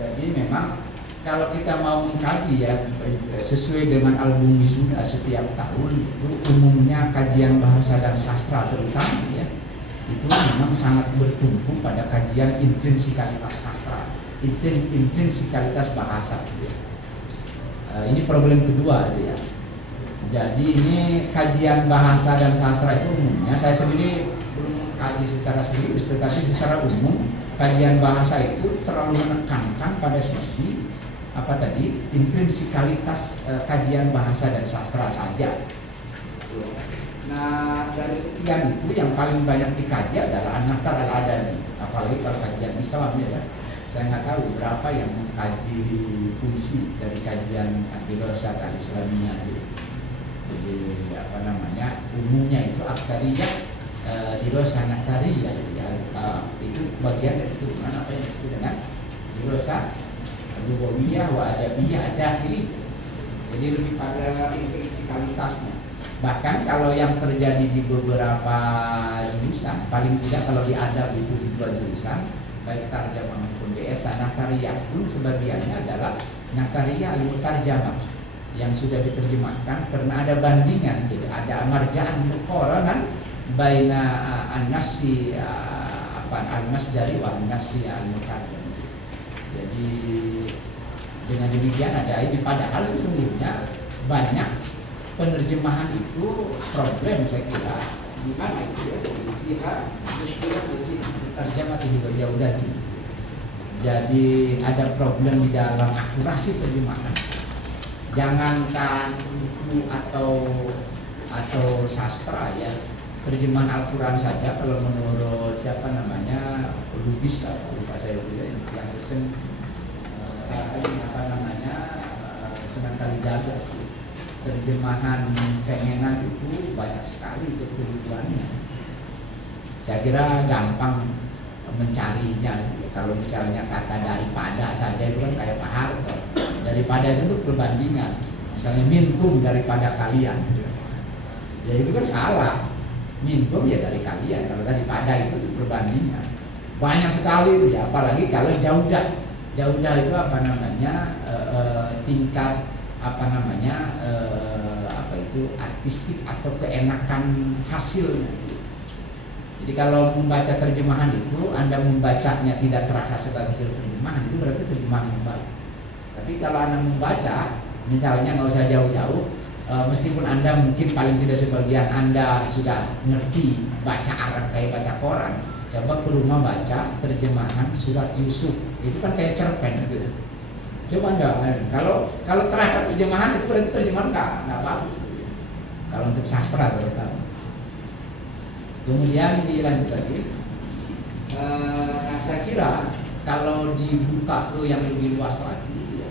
Jadi memang kalau kita mau mengkaji ya sesuai dengan album wisuda setiap tahun itu umumnya kajian bahasa dan sastra terutama ya itu memang sangat bertumpu pada kajian intrinsikalitas sastra, intrinsikalitas bahasa. Ya. Ini problem kedua ya. Jadi ini kajian bahasa dan sastra itu umumnya saya sendiri belum mengkaji secara serius, tetapi secara umum kajian bahasa itu terlalu menekankan pada sisi apa tadi intrinsikalitas kajian bahasa dan sastra saja. Nah dari sekian itu yang paling banyak dikaji adalah an-naqd al-adabi, apalagi kalau kajian Islam ya. Saya nggak tahu berapa yang mengkaji puisi dari kajian Ad-Dirasat al-Islamiyah. Jadi apa namanya umumnya itu aktariyah, dirasah naqdariyah ya. Itu bagian dari turunan apa yang disebut dengan dirasah lugawiyah wa adabiyah dakhili. Jadi lebih pada intrinsikalitasnya. Bahkan kalau yang terjadi di beberapa jurusan, paling tidak kalau di adab itu di 2 jurusan, baik tarjamah maupun DS, naqdariyah pun sebagiannya adalah naqdariyah al-mutarjamah yang sudah diterjemahkan karena ada bandingan, gitu. Ada marja'an muqaranan baina an-nasi al-masdari wa an-nasi al-mutarjam. Jadi dengan demikian ada ini, padahal sesungguhnya banyak penerjemahan itu problem saya kira di mana itu ya, fiha mushkilah terjemah tidak jauh dari. Jadi ada problem di dalam akurasi terjemahan. Jangankan buku atau sastra ya, terjemahan Al-Quran saja kalau menurut siapa namanya Lubis atau lupa saya juga yang pesen apa namanya Sunan Kalijaga, terjemahan pengenan itu banyak sekali kebutuhannya. Saya kira gampang mencarinya. Kalau misalnya kata daripada saja itu kan kayak Pak Harto, daripada itu perbandingan. Misalnya minkum daripada kalian, ya itu kan salah. Minkum ya dari kalian, kalau daripada itu perbandingan. Banyak sekali itu ya, apalagi kalau jaudah. Jaudah itu apa namanya tingkat apa namanya apa itu artistik atau keenakan hasilnya. Jadi kalau membaca terjemahan itu Anda membacanya tidak terasa sebagai hasil terjemahan, itu berarti terjemahan yang baik. Tapi kalau Anda membaca misalnya nggak usah jauh-jauh, meskipun Anda mungkin paling tidak sebagian Anda sudah ngerti baca Arab kayak baca koran, coba ke rumah baca terjemahan surat Yusuf, itu kan kayak cerpen gitu. Coba Anda, kalau terasa terjemahan itu berarti terjemahan nggak bagus. Kalau untuk sastra terutama. Kemudian dilanjut lagi. Nah saya kira kalau dibuka ke yang lebih luas lagi, ya,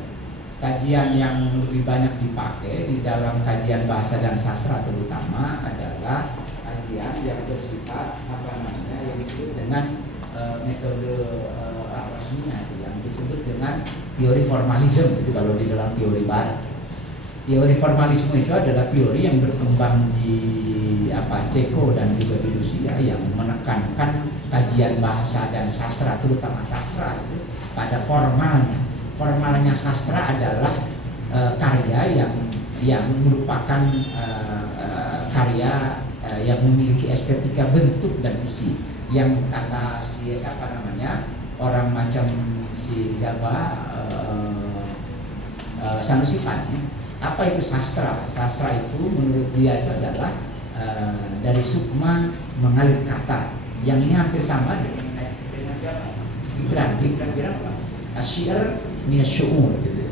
kajian yang lebih banyak dipakai di dalam kajian bahasa dan sastra terutama adalah kajian yang bersifat apa namanya yang disebut dengan metode rasminya, yang disebut dengan teori formalisme. Itu kalau di dalam teori barat. Teori formalisme itu adalah teori yang berkembang di Ceko dan juga di Rusia, yang menekankan kajian bahasa dan sastra, terutama sastra itu pada formalnya. Formalnya sastra adalah karya yang merupakan karya yang memiliki estetika bentuk dan isi. Yang kata si siapa namanya orang macam si siapa Sanusi Pan, ya. Apa itu sastra? Sastra itu menurut dia itu adalah dari sukma mengalir kata, yang ini hampir sama dengan siapa? Gibran apa? Asyir min syu'ur gitu.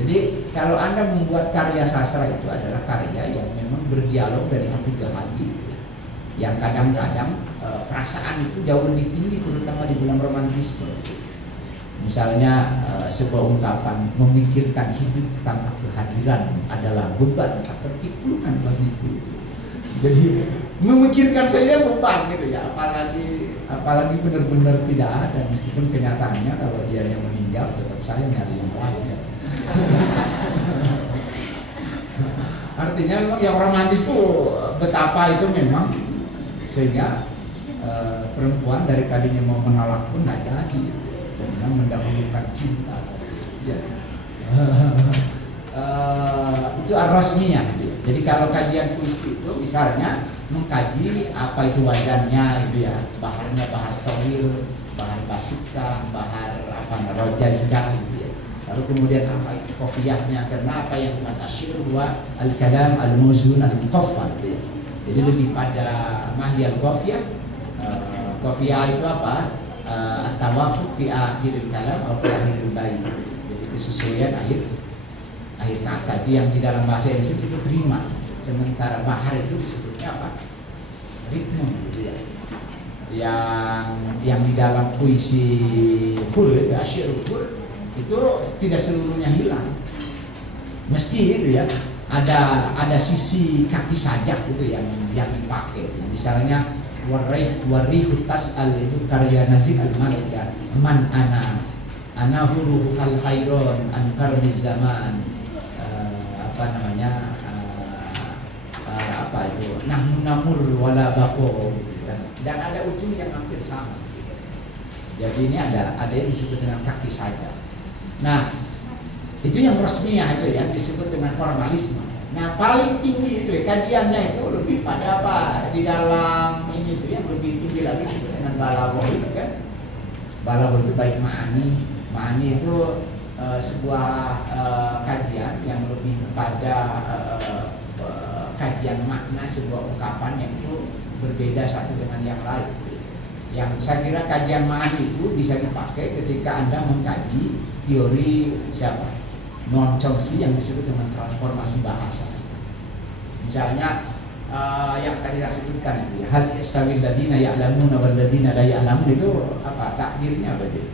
Jadi kalau Anda membuat karya sastra itu adalah karya yang memang berdialog dari hati ke hati, yang kadang-kadang perasaan itu jauh lebih tinggi, terutama di bulan romantisme. Misalnya sebuah ungkapan, memikirkan hidup tanpa kehadiran adalah beban tak terpikirkan bagiku. Jadi memikirkan saja beban gitu ya, apalagi benar-benar tidak ada, meskipun kenyataannya kalau dia yang meninggal tetap saya nyari yang lain ya. Artinya memang yang romantis tuh betapa itu memang sehingga perempuan dari tadinya mau menolak pun nggak jadi, karena mendahului bukan cinta. Ya. Itu ar-rasmiyah gitu. Jadi kalau kajian puisi itu misalnya mengkaji apa itu wajannya gitu ya, baharnya bahar tawil, bahar basikah, bahar apa rojazah gitu ya. Lalu kemudian apa itu qafiyahnya, karena apa yang Mas Asyir huwa al-kalam al-muzun al-muqaffal gitu ya. Jadi lebih pada mahiyal qafiyah. Qafiyah itu apa? At-tawafuq fi akhiril kalam atau fi akhiril bait. Jadi kesesuaian akhir kata itu yang di dalam bahasa Indonesia disebut rima. Sementara bahar itu disebutnya apa? Ritme gitu ya. Yang di dalam puisi hur itu asyirul hur itu tidak seluruhnya hilang. Meski itu ya ada sisi kaki sajak gitu yang dipakai. Misalnya warrihu tas'al itu karya Nazim al-Malika, man ana huruhu al khairon an karni zaman, apa namanya, apa itu nahnu namur wala baqo, dan ada ujung yang hampir sama. Jadi ini ada yang disebut dengan kaki saja. Nah, itu yang rasmiyah itu yang disebut dengan formalisme. Nah, paling tinggi itu kajiannya itu lebih pada apa? Di dalam ini itu yang lebih tinggi lagi disebut dengan balaghah itu kan. Balaghah itu baik ma'ani itu sebuah kajian yang lebih kepada kajian makna sebuah ungkapan yang itu berbeda satu dengan yang lain. Yang saya kira kajian ma'ani itu bisa dipakai ketika Anda mengkaji teori siapa? Noam Chomsky yang disebut dengan transformasi bahasa. Misalnya yang tadi saya sebutkan itu ya, hal yastawil ladina ya'lamun wal ladina la ya'lamun itu apa? Takdirnya apa dia?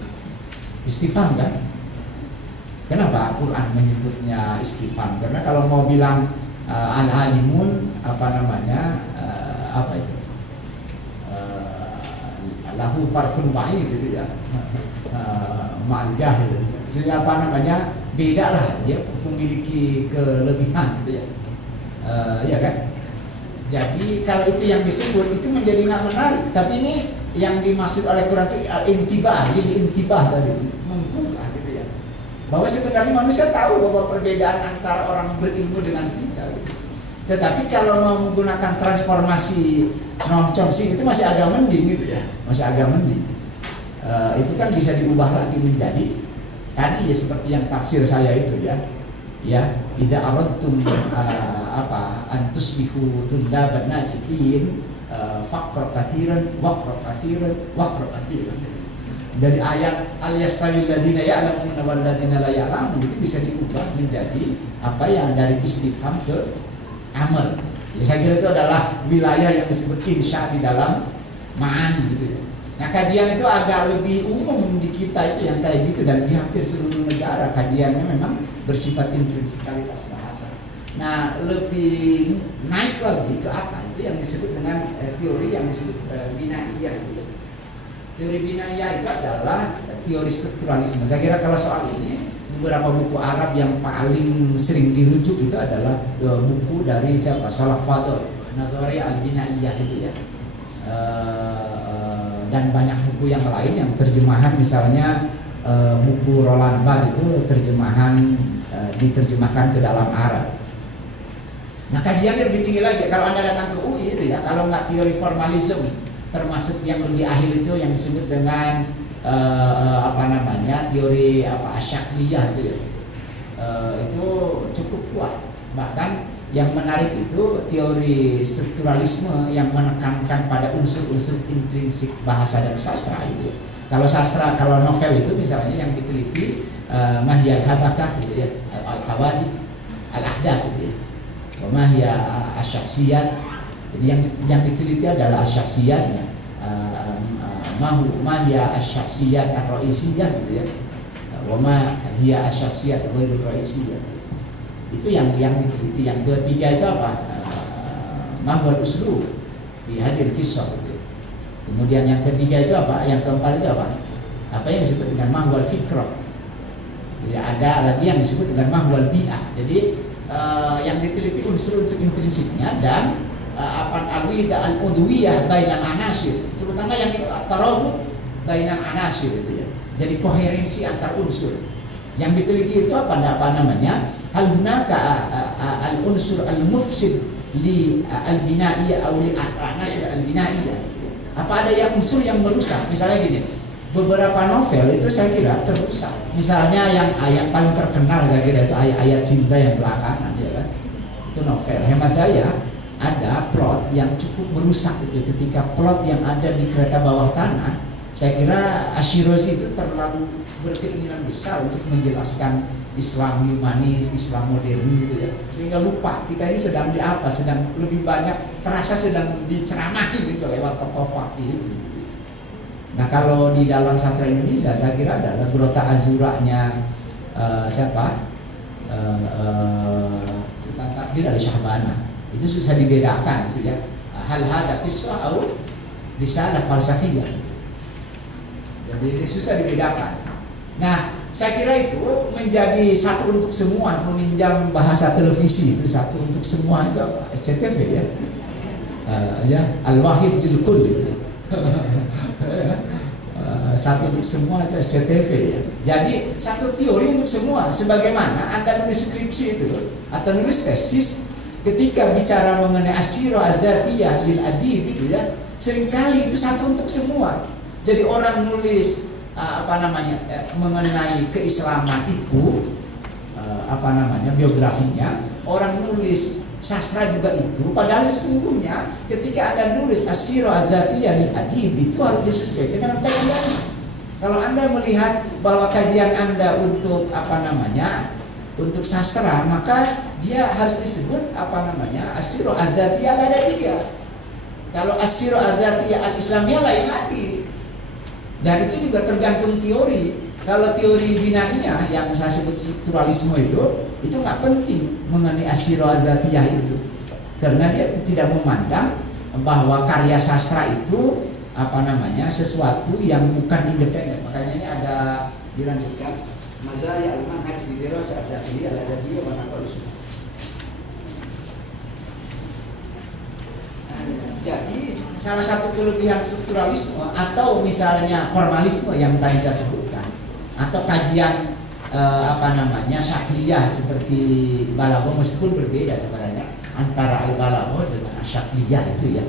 Istifham kan? Kenapa Al-Quran menyebutnya istifham? Karena kalau mau bilang al-alimun apa namanya, apa itu? Lahu farqun wahid gitu ya. Ma'al jahil. Sehingga apa namanya? Beda lah, dia memiliki kelebihan gitu ya. Ya kan? Jadi kalau itu yang disebut itu menjadi nggak menarik. Tapi ini yang dimaksud oleh Quran itu intibah, intibah tadi, membuka gitu ya. Bahwa sebenarnya manusia tahu bahwa perbedaan antara orang berilmu dengan tidak. Gitu. Tetapi kalau mau menggunakan transformasi Noam Chomsky itu masih agak mending gitu ya, masih agak mending. Itu kan bisa diubah lagi menjadi tadi ya seperti yang tafsir saya itu ya, idza aradtum antusbihu tullaban najidin faqra kathiran waqra kathiran. Dari ayat al-yastawil ladina ya'lamun wal ladina la ya'lamun itu bisa diubah menjadi apa yang dari istifham ke amal. Ya, saya kira itu adalah wilayah yang disebut insya di dalam ma'an gitu ya. Nah, kajian itu agak lebih umum di kita itu yang kayak gitu, dan di hampir seluruh negara kajiannya memang bersifat intrinsikalitas bahasa. Nah, lebih naik lagi ke atas itu yang disebut dengan teori yang disebut binaiyah gitu. Teori binaiyah itu adalah teori strukturalisme. Saya kira kalau soal ini beberapa buku Arab yang paling sering dirujuk itu adalah buku dari siapa? Salaf Fadl, Nazari al-Binaiyah itu ya. Dan banyak buku yang lain yang terjemahan, misalnya buku Roland Barthes itu diterjemahkan ke dalam Arab. Nah, kajiannya lebih tinggi lagi. Kalau Anda datang ke UI itu ya, kalau nggak teori formalisme, termasuk yang lebih akhir itu yang disebut dengan teori asyakliyah itu ya, itu cukup kuat. Bahkan yang menarik itu teori strukturalisme yang menekankan pada unsur-unsur intrinsik bahasa dan sastra itu. Kalau sastra, kalau novel itu misalnya yang diteliti mahiyal habakah gitu ya, al-hawadith, al-ahdath gitu ya. Mahiyal asyaksiyat. Jadi yang diteliti adalah asyaksiyatnya. Mahiyal asyaksiyat ar-ra'isiyah gitu ya. Wa mahiyal asyaksiyat ghairu ra'isiyah. Itu yang diteliti. Yang ketiga itu apa? Mahwal uslub di hadir kisah gitu. Kemudian yang ketiga itu apa? Yang keempat itu apa? Apa yang disebut dengan mahwal fikrah. Ya, ada lagi yang disebut dengan mahwal bi'ah. Jadi yang diteliti unsur-unsur intrinsiknya dan al-alwidah al-udwiyah bainal anasir, terutama yang itu tarabut bainal anasir itu ya. Jadi koherensi antar unsur. Yang diteliti itu apa namanya? Hal hunaka al-unsur al-mufsid li al-binaiyah atau li al-anasir al-binaiyah. Apa ada yang unsur yang merusak? Misalnya gini, beberapa novel itu saya kira terusak. Misalnya yang paling terkenal saya kira itu ayat cinta yang belakangan, ya kan? Itu novel. Hemat saya ada plot yang cukup merusak itu ketika plot yang ada di kereta bawah tanah. Saya kira Asy'irazi itu terlalu berkeinginan besar untuk menjelaskan Islam humanis, Islam modern gitu ya, sehingga lupa kita ini sedang di apa, sedang lebih banyak terasa sedang diceramahi gitu lewat tokoh fakih itu. Nah kalau di dalam sastra Indonesia saya kira adalah Brota Azuranya siapa? Tentang takdir dari Syahbana itu susah dibedakan gitu ya. Hal hada qissah atau risalah falsafiyah. Jadi susah dibedakan. Nah, saya kira itu menjadi satu untuk semua, meminjam bahasa televisi itu satu untuk semua itu apa? SCTV ya. Ya, Al-Wahid Jil Kull. Satu untuk semua itu SCTV ya. Jadi satu teori untuk semua. Sebagaimana Anda nulis skripsi itu atau nulis tesis, ketika bicara mengenai asyirah adzatiyah lil adib itu ya, seringkali itu satu untuk semua. Jadi orang nulis mengenai keislaman itu biografinya, orang nulis sastra juga itu, padahal sesungguhnya ketika Anda nulis asyirah adzatiyah lil adib itu harus disesuaikan dengan kajian. Kalau Anda melihat bahwa kajian Anda untuk untuk sastra, maka dia harus disebut asyirah adzatiyah al adabiyah. Kalau asyirah adzatiyah al islamiyah lain lagi. Dan itu juga tergantung teori. Kalau teori binaiyah yang saya sebut strukturalisme itu nggak penting mengenai asyirah adzatiyah itu, karena dia tidak memandang bahwa karya sastra itu sesuatu yang bukan independen. Makanya ini ada dilanjutkan mazaya al-manhaj fi dirasah al-adzatiyah al-adabiyah wa naqal usul. Jadi salah satu kelebihan strukturalisme atau misalnya formalisme yang tadi saya sebutkan, atau kajian syakliyah seperti Balaghah, meskipun berbeda sebenarnya antara al-Balaghah dengan asyakliyah itu ya,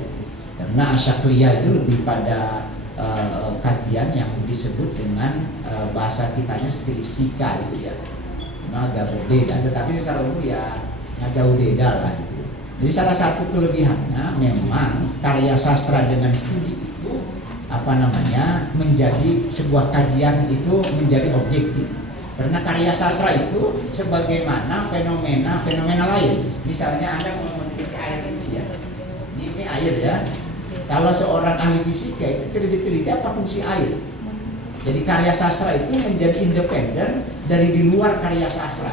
karena asyakliyah itu lebih pada kajian yang disebut dengan bahasa kitanya stilistika itu ya, agak berbeda, tetapi secara umum ya nggak jauh beda lah gitu. Jadi salah satu kelebihannya memang karya sastra dengan studi itu menjadi sebuah kajian itu menjadi objektif. Karena karya sastra itu sebagaimana fenomena lain. Misalnya Anda memiliki air ini ya. Ini air ya. Kalau seorang ahli fisika itu teliti apa fungsi air. Jadi karya sastra itu menjadi independen dari di luar karya sastra.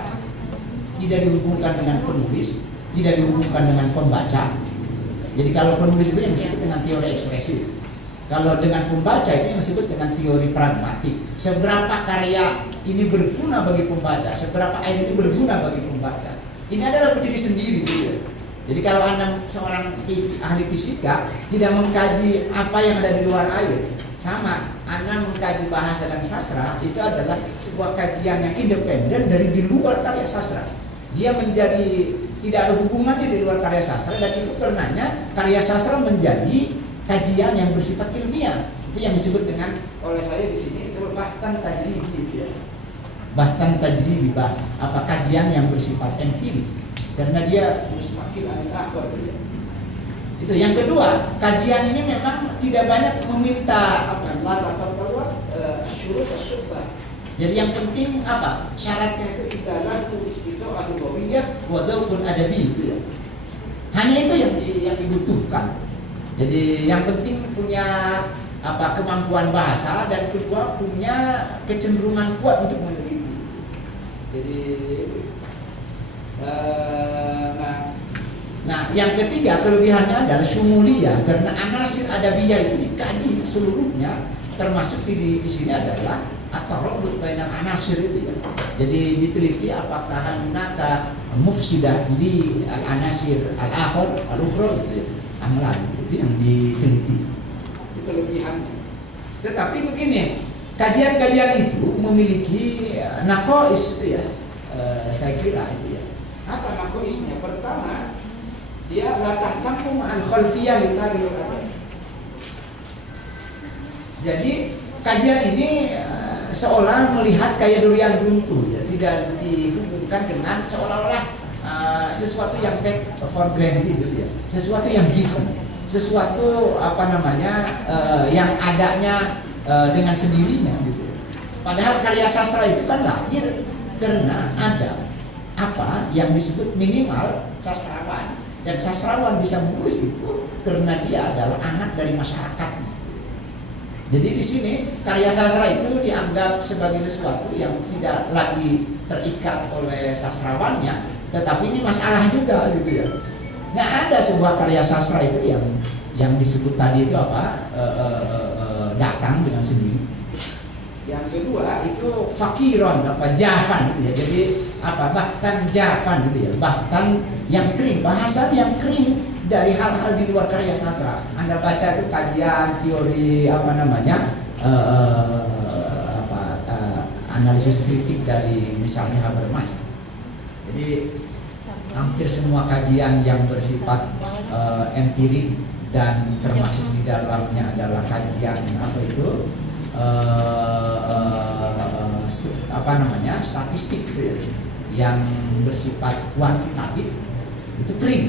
Tidak dihubungkan dengan penulis, tidak dihubungkan dengan pembaca. Jadi kalau penulis itu yang disebut dengan teori ekspresif. Kalau dengan pembaca itu yang disebut dengan teori pragmatik. Seberapa karya ini berguna bagi pembaca, seberapa air ini berguna bagi pembaca. Ini adalah berdiri sendiri gitu. Jadi kalau Anda seorang ahli fisika tidak mengkaji apa yang ada di luar air, sama Anda mengkaji bahasa dan sastra, itu adalah sebuah kajian yang independen dari di luar karya sastra. Dia menjadi tidak ada hubungannya di luar karya sastra, dan itu karenanya karya sastra menjadi kajian yang bersifat ilmiah. Itu yang disebut dengan oleh saya di sini itu bahkan tajribi ya. Bahkan tajribi kajian yang bersifat empirik, karena dia semakin aneh ya. Itu yang kedua, kajian ini memang tidak banyak meminta syurut as-subah. Jadi yang penting syaratnya itu idalah tulis itu al-lughawiyah wa dzauqun adabi itu ya. Hanya itu yang dibutuhkan. Jadi yang penting punya kemampuan bahasa, dan kedua punya kecenderungan kuat untuk meneliti. Jadi nah yang ketiga kelebihannya adalah syumuliyah, karena anasir adabiyah itu dikaji seluruhnya, termasuk di sini adalah at-tarabut bainal anasir itu ya. Jadi diteliti apakah hunaka mufsidah li al-anasir al-akhar al-ukhra gitu ya. Amlan itu yang diteliti. Itu kelebihannya. Tetapi begini, kajian-kajian itu memiliki naqais itu ya. Saya kira itu ya. Apa naqaisnya? Pertama, dia la tahtammu ma'al khalfiyah li tarikh al-adab. Jadi kajian ini seolah melihat kayak durian runtuh ya, tidak dihubungkan dengan seolah-olah sesuatu yang take for granted gitu ya, sesuatu yang given, sesuatu yang adanya dengan sendirinya gitu. Padahal karya sastra itu kan lahir karena ada apa yang disebut minimal sastrawan, dan sastrawan bisa menulis itu karena dia adalah anak dari masyarakat. Jadi di sini karya sastra itu dianggap sebagai sesuatu yang tidak lagi terikat oleh sastrawannya, tetapi ini masalah juga gitu ya. Nggak ada sebuah karya sastra itu yang disebut tadi itu datang dengan sendiri. Yang kedua itu fakiron jafan gitu ya. Jadi bahkan jafan gitu ya, bahkan yang kering, bahasan yang kering dari hal-hal di luar karya sastra. Anda baca itu kajian teori analisis kritik dari misalnya Habermas. Jadi hampir semua kajian yang bersifat empirik dan termasuk di dalamnya adalah kajian statistik gitu ya, yang bersifat kuantitatif itu kering.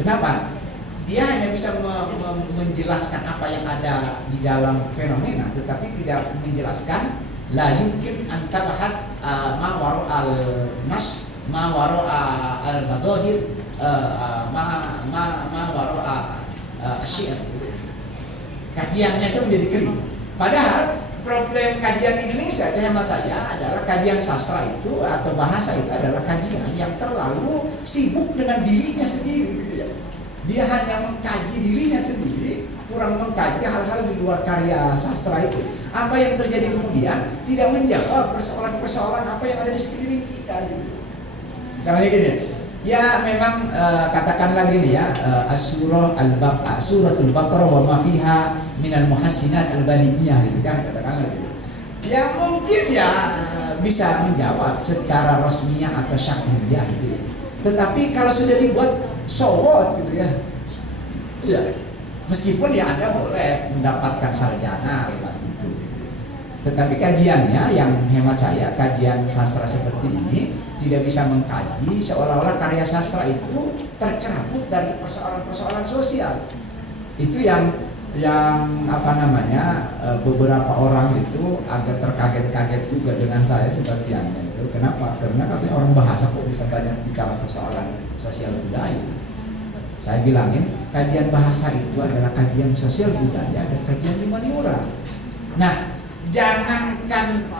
Kenapa? Dia hanya bisa menjelaskan apa yang ada di dalam fenomena, tetapi tidak menjelaskan la yumkin an tabahat ma wara al nas ma wara al madahir ma wara asyir. Kajiannya itu menjadi kering. Padahal problem kajian Indonesia di hemat saya adalah kajian sastra itu atau bahasa itu adalah kajian yang terlalu sibuk dengan dirinya sendiri gitu ya. Dia hanya mengkaji dirinya sendiri, kurang mengkaji hal-hal di luar karya sastra itu. Apa yang terjadi kemudian tidak menjawab persoalan-persoalan apa yang ada di sekeliling kita gitu. Misalnya gini, ya memang katakanlah gini ya, suratul Baqarah wa ma fiha minal muhassinat al-balighiyah gitu kan, katakanlah gitu. Yang mungkin ya bisa menjawab secara resminya atau syakmiyah gitu ya. Tetapi kalau sudah dibuat sowot gitu ya, ya meskipun ya Anda boleh mendapatkan sarjana lewat itu, tetapi kajiannya yang hemat saya, kajian sastra seperti ini tidak bisa mengkaji seolah-olah karya sastra itu tercerabut dari persoalan-persoalan sosial. Itu yang beberapa orang itu agak terkaget-kaget juga dengan saya sebagiannya itu. Kenapa? Karena katanya orang bahasa kok bisa banyak bicara persoalan sosial budaya. Saya bilangin kajian bahasa itu adalah kajian sosial budaya dan kajian humaniora. Nah, jangankan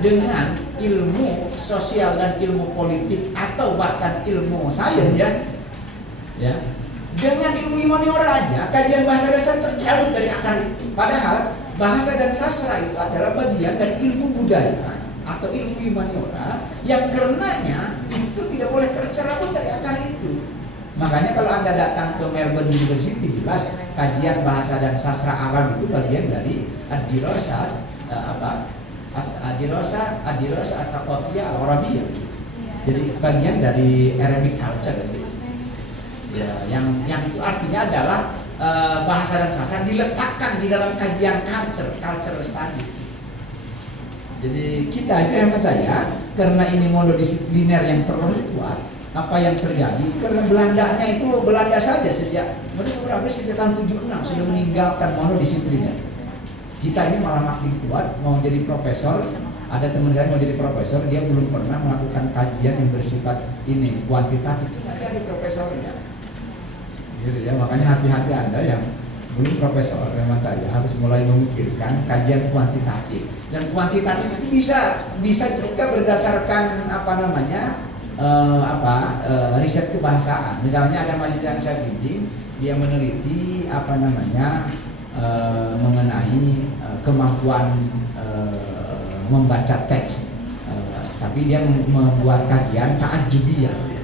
dengan ilmu sosial dan ilmu politik atau bahkan ilmu sains ya. Dengan ilmu humaniora aja kajian bahasa dasar tercabut dari akar itu. Padahal bahasa dan sastra itu adalah bagian dari ilmu budaya atau ilmu humaniora yang karenanya itu tidak boleh tercerabut dari akar itu. Makanya kalau Anda datang ke Melbourne University, jelas kajian bahasa dan sastra Arab itu bagian dari ad-dirasah al-thaqafiyah al-arabiyah. Jadi bagian dari Arabic culture. Ya, yang itu artinya adalah bahasa dan sastra diletakkan di dalam kajian culture studies. Jadi kita itu hemat saya, karena ini monodisipliner yang terlalu kuat, apa yang terjadi? Karena Belanda saja sejak tahun 76 sudah meninggalkan monodisipliner. Kita ini malah makin kuat, mau jadi profesor. Ada teman saya mau jadi profesor, dia belum pernah melakukan kajian yang bersifat ini kuantitatif, tidak jadi profesornya. Gitu ya, makanya hati-hati Anda yang belum profesor, memang saya harus mulai memikirkan kajian kuantitatif. Dan kuantitatif itu bisa juga berdasarkan riset kebahasaan. Misalnya ada mahasiswa yang saya bimbing, dia meneliti mengenai kemampuan membaca teks, tapi dia membuat kajian ta'ajjubiyah.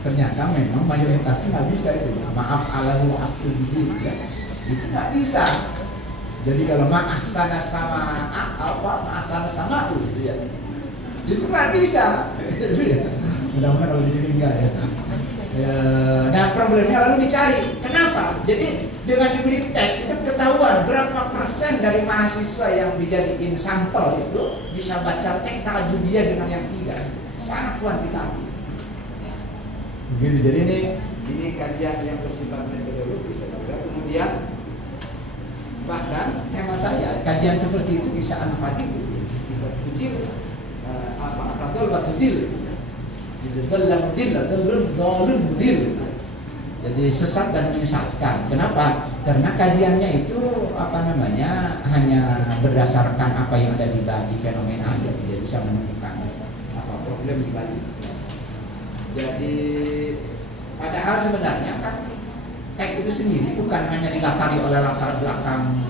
Ternyata memang mayoritasnya nggak bisa itu. Maaf alahu aftu ya. Itu nggak bisa. Jadi kalau ma'ahsana sama apa ma'ahsana sama gitu ya. Itu nggak bisa. Mudah-mudahan kalau di sini enggak ya. Nah problemnya lalu dicari. Kenapa? Jadi dengan diberi teks itu ketahuan berapa persen dari mahasiswa yang dijadiin sampel itu bisa baca teks ta'ajubiyah dengan yang tidak. Sangat kuantitatif. Begitu. Jadi ini kajian yang bersifat metodologis. Kemudian bahkan hemat saya kajian seperti itu bisa anfadil, bisa tudil, jadi sesat dan menyesatkan. Kenapa? Karena kajiannya itu hanya berdasarkan apa yang ada di fenomena aja, tidak bisa menemukan apa problem di balik. Jadi padahal sebenarnya kan teks itu sendiri bukan hanya dilatari oleh latar belakang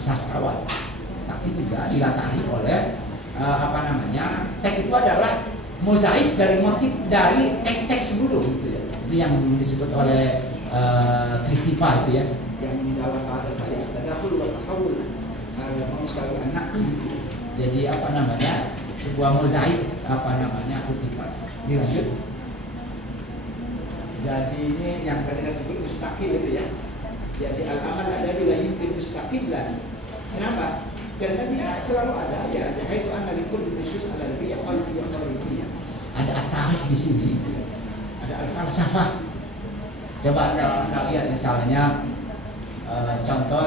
sastrawan, tapi juga dilatari oleh teks itu adalah mozaik dari motif dari teks-teks sebelum gitu ya. Itu yang disebut oleh Kristiva itu ya, yang di dalam bahasa saya tadahul wa tahawul manusawi anak. Jadi sebuah mozaik kutipan. Dilanjut. Jadi ini yang tadi saya sebut mustaqil itu ya. Jadi al-amal ada bila yumkin mustaqilan. Kenapa? Karena dia selalu ada ya. Jadi itu analikul khusus analikul qalbiyah. Ada at-tarikh di sini. Ada al-falsafah. Coba Anda lihat misalnya contoh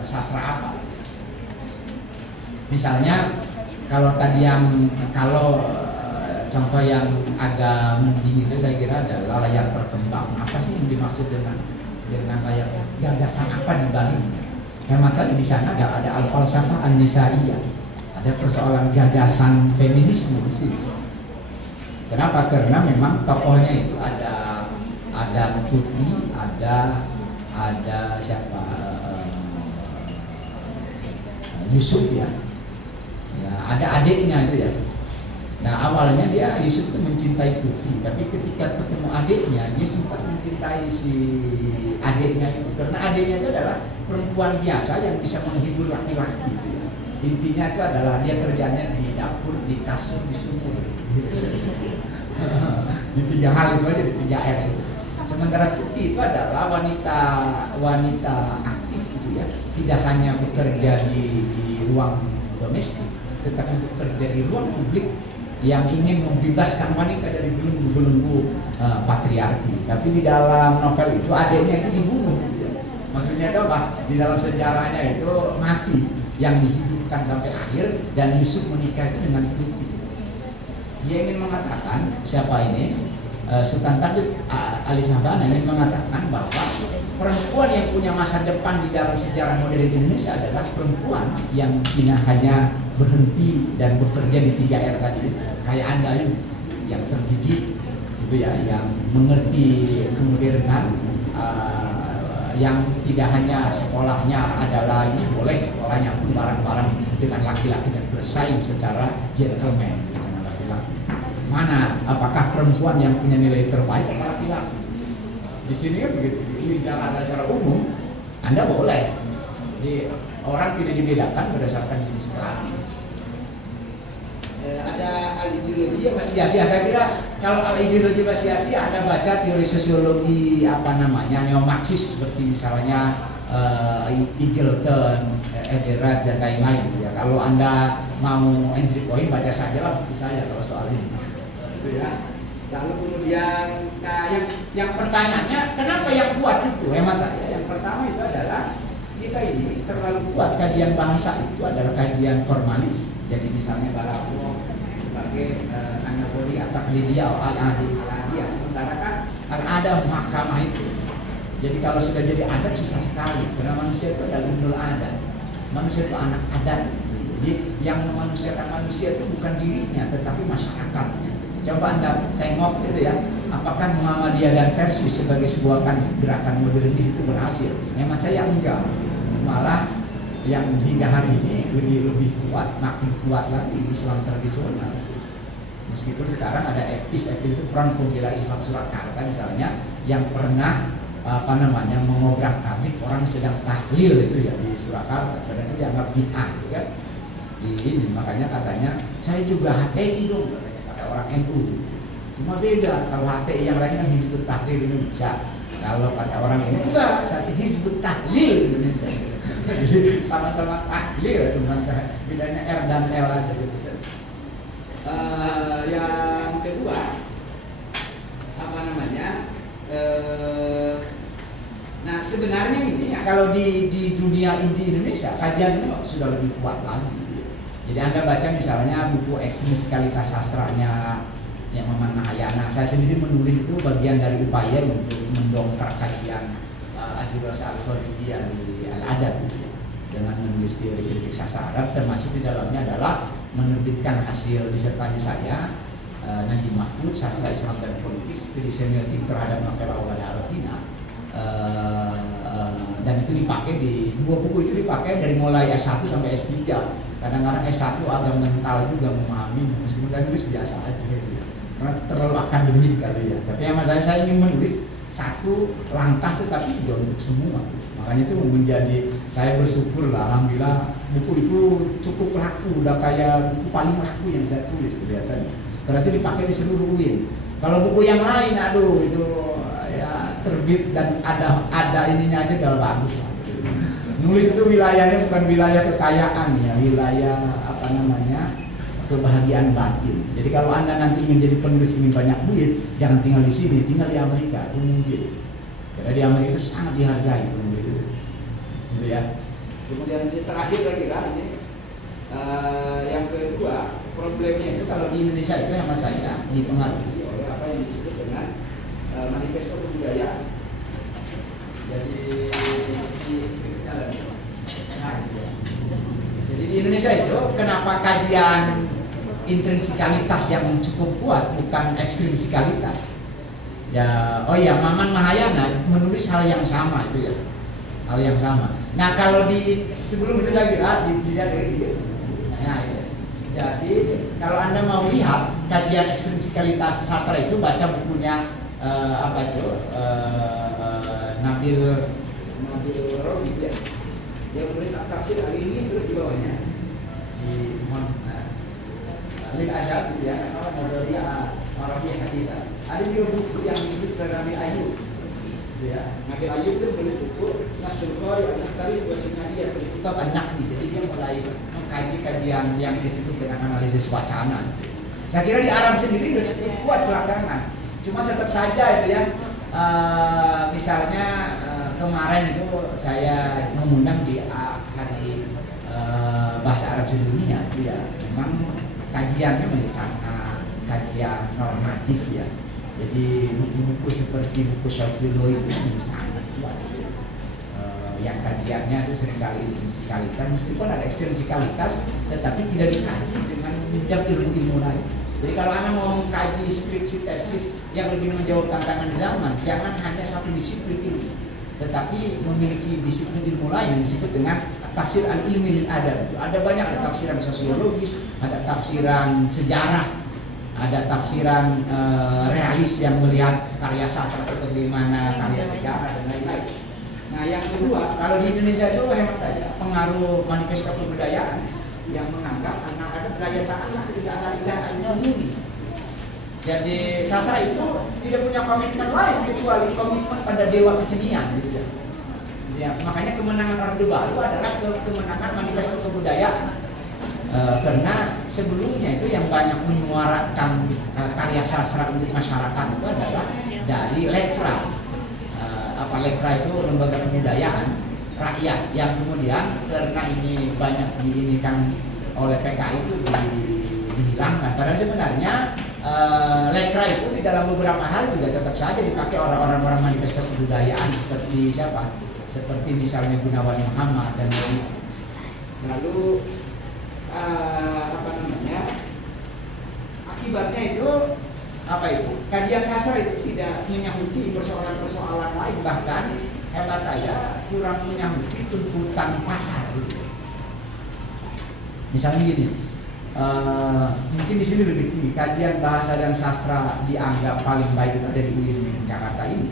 sastra apa? Misalnya kalau contoh yang agak mending itu saya kira adalah layar terkembang. Apa sih yang dimaksud dengan layar? Gagasan apa di baliknya? Hemat saya di sana ada al-falsafah an-nisaiyah. Ada persoalan gagasan feminisme di sini. Kenapa? Karena memang tokohnya itu ada Tuti, ada siapa? Yusuf ya. Ada adiknya itu ya. Nah awalnya Yusuf itu mencintai Tuti, tapi ketika ketemu adiknya dia sempat mencintai si adiknya itu, karena adiknya itu adalah perempuan biasa yang bisa menghibur laki-laki. Intinya itu adalah dia kerjanya di dapur, di kasur, di sumur. Di 3 hal itu aja, di 3 R itu. Sementara Tuti itu adalah wanita aktif gitu ya, tidak hanya bekerja di ruang domestik, tetapi bekerja di ruang publik yang ingin membebaskan wanita dari belenggu patriarki. Tapi di dalam novel itu adiknya itu dibunuh. Maksudnya itu apa? Di dalam sejarahnya itu mati, yang dihidupkan sampai akhir, dan Yusuf menikah itu dengan Tuti. Dia ingin mengatakan, siapa ini? Sultan Taib Ali Shahbana ingin mengatakan bahwa perempuan yang punya masa depan di dalam sejarah modern Indonesia adalah perempuan yang tidak hanya berhenti dan bekerja di 3 R tadi, kayak Anda ini yang terdidik gitu ya, yang mengerti kemodernan, yang tidak hanya sekolahnya adalah ini boleh sekolahnya pun bareng-bareng dengan laki-laki dan bersaing secara gentleman dengan laki-laki. Mana apakah perempuan yang punya nilai terbaik atau laki-laki? Di sini kan begitu. Ini dalam acara umum Anda boleh. Jadi orang tidak dibedakan berdasarkan jenis kelamin. Ada ideologi Basiasia. Saya kira kalau ideologi Basiasia Anda baca teori sosiologi neo-Marxis seperti misalnya Eagleton, Ederat dan lain-lain ya. Kalau Anda mau entry point baca saja lah buku saya kalau soal ini. Gitu ya. Lalu kemudian yang pertanyaannya kenapa yang kuat itu? Hemat saya yang pertama itu adalah kita ini terlalu kuat kajian bahasa itu adalah kajian formalis. Jadi misalnya Balapro sebagai anagori at-taqlidiyah atau al-adiyah, sementara kan al-adah mahkamah itu. Jadi kalau sudah jadi adat susah sekali, karena manusia itu adalah ibnul adat. Manusia itu anak adat. Jadi yang memanusiakan manusia itu bukan dirinya, tetapi masyarakatnya. Coba Anda tengok gitu ya, apakah Muhammadiyah dan Persis sebagai sebuah gerakan modernis itu berhasil? Memang saya enggak. Malah yang hingga hari ini lebih kuat, makin kuat lagi Islam tradisional. Meskipun sekarang ada etnis itu Front Pembela Islam Surakarta misalnya yang pernah mengobrak-abrik orang sedang tahlil itu ya di Surakarta, kadang itu dianggap bid'ah gitu kan. Ini makanya katanya saya juga HTI dong, kata orang NU. Cuma beda, kalau HTI yang lain kan Hizbut Tahrir Indonesia. Kalau kata orang ini enggak, saya Hizbut Tahlil Indonesia. Jadi sama-sama tahlil, cuma bedanya R dan L aja gitu. Yang kedua nah sebenarnya ini ya, kalau di dunia Indonesia kajian ini sudah lebih kuat lagi. Jadi Anda baca misalnya buku ekstrinsikalitas sastranya yang Maman Mahayana. Saya sendiri menulis itu bagian dari upaya untuk mendongkrak kajian Ad-Dirasah Al-Kharijiyah di Al-Adab gitu ya, dengan menulis teori kritik sastra Arab, termasuk di dalamnya adalah menerbitkan hasil disertasi saya Najib Mahfud, Sastra Islam dan Politik, studi semiotik terhadap novel Awal Al-Atina, dan itu dipakai di dua buku itu dipakai dari mulai S1 sampai S3. Kadang-kadang S1 agak mental juga memahami, meskipun kan nulis biasa aja gitu. Karena terlalu akademik kali ya. Tapi yang masalah saya ingin menulis satu langkah tetapi juga untuk semua. Makanya itu menjadi, saya bersyukur lah, alhamdulillah buku itu cukup laku, udah kayak buku paling laku yang saya tulis kelihatannya. Karena itu dipakai di seluruh UIN. Kalau buku yang lain, aduh itu ya terbit dan ada ininya aja udah bagus lah. Nulis itu wilayahnya bukan wilayah kekayaan ya, wilayah kebahagiaan batin. Jadi kalau Anda nanti ingin jadi penulis ingin banyak duit, jangan tinggal di sini, tinggal di Amerika, itu mungkin. Karena di Amerika itu sangat dihargai penulis itu. Gitu ya. Kemudian yang terakhir lagi kan ini yang kedua, problemnya itu kalau di Indonesia itu hemat saya dipengaruhi oleh apa yang disebut dengan manifesto kebudayaan. Jadi di Indonesia itu kenapa kajian intrinsikalitas yang cukup kuat bukan ekstrinsikalitas? Ya, oh ya, Maman Mahayana menulis hal yang sama itu ya, hal yang sama. Nah kalau di sebelum itu saya kira dilihat dari itu. Nah itu. Jadi kalau Anda mau lihat kajian ekstrinsikalitas sastra itu baca bukunya Nabil Robi ya. Dia menulis tafsir hari ini terus di bawahnya di link ada gitu ya, dari Arabi Haditha. Ada juga buku yang ditulis oleh Nabil Ayub. Gitu ya. Nabil Ayub itu menulis buku Nasrul Qari An-Nakari Wasinadiyah Kitab An-Naqdi. Jadi dia mulai mengkaji kajian yang disebut dengan analisis wacana. Saya kira di Arab sendiri sudah cukup kuat belakangan. Cuma tetap saja itu ya, misalnya kemarin itu saya mengundang di hari bahasa Arab sedunia itu ya, memang kajiannya menjadi sangat kajian normatif ya. Jadi buku-buku seperti buku Syafiro itu sangat kuat. Yang kajiannya itu seringkali intrinsikalitas, meskipun ada ekstrinsikalitas, tetapi tidak dikaji dengan menjawab ilmu-ilmu lain. Jadi kalau Anda mau mengkaji skripsi tesis yang lebih menjawab tantangan zaman, jangan hanya satu disiplin ilmu, tetapi memiliki disiplin ilmu lain yang disebut dengan tafsir al-ilmi lil-adab. Ada banyak, ada tafsiran sosiologis, ada tafsiran sejarah, ada tafsiran realis yang melihat karya sastra seperti mana karya sejarah dan lain-lain. Nah yang kedua, kalau di Indonesia itu hemat saja pengaruh manifesto kebudayaan yang menganggap anak ada budaya salah tidak sendiri. Jadi sastra itu tidak punya komitmen lain kecuali komitmen pada dewa kesenian gitu ya. Makanya kemenangan Orde Baru adalah kemenangan manifesto kebudayaan. Karena sebelumnya itu yang banyak menyuarakan karya sastra untuk masyarakat itu adalah dari Lekra. Lekra itu lembaga kebudayaan rakyat yang kemudian karena ini banyak diinikan oleh PKI itu dihilangkan. Padahal sebenarnya Lekra itu di dalam beberapa hal juga tetap saja dipakai orang-orang manifesto kebudayaan seperti siapa? Seperti misalnya Gunawan Muhammad dan lalu akibatnya itu kajian sastra itu tidak menyahuti persoalan-persoalan lain, bahkan hemat saya kurang menyahuti tuntutan pasar. Misalnya gini, mungkin di sini lebih tinggi kajian bahasa dan sastra dianggap paling baik itu ada di UIN Jakarta ini.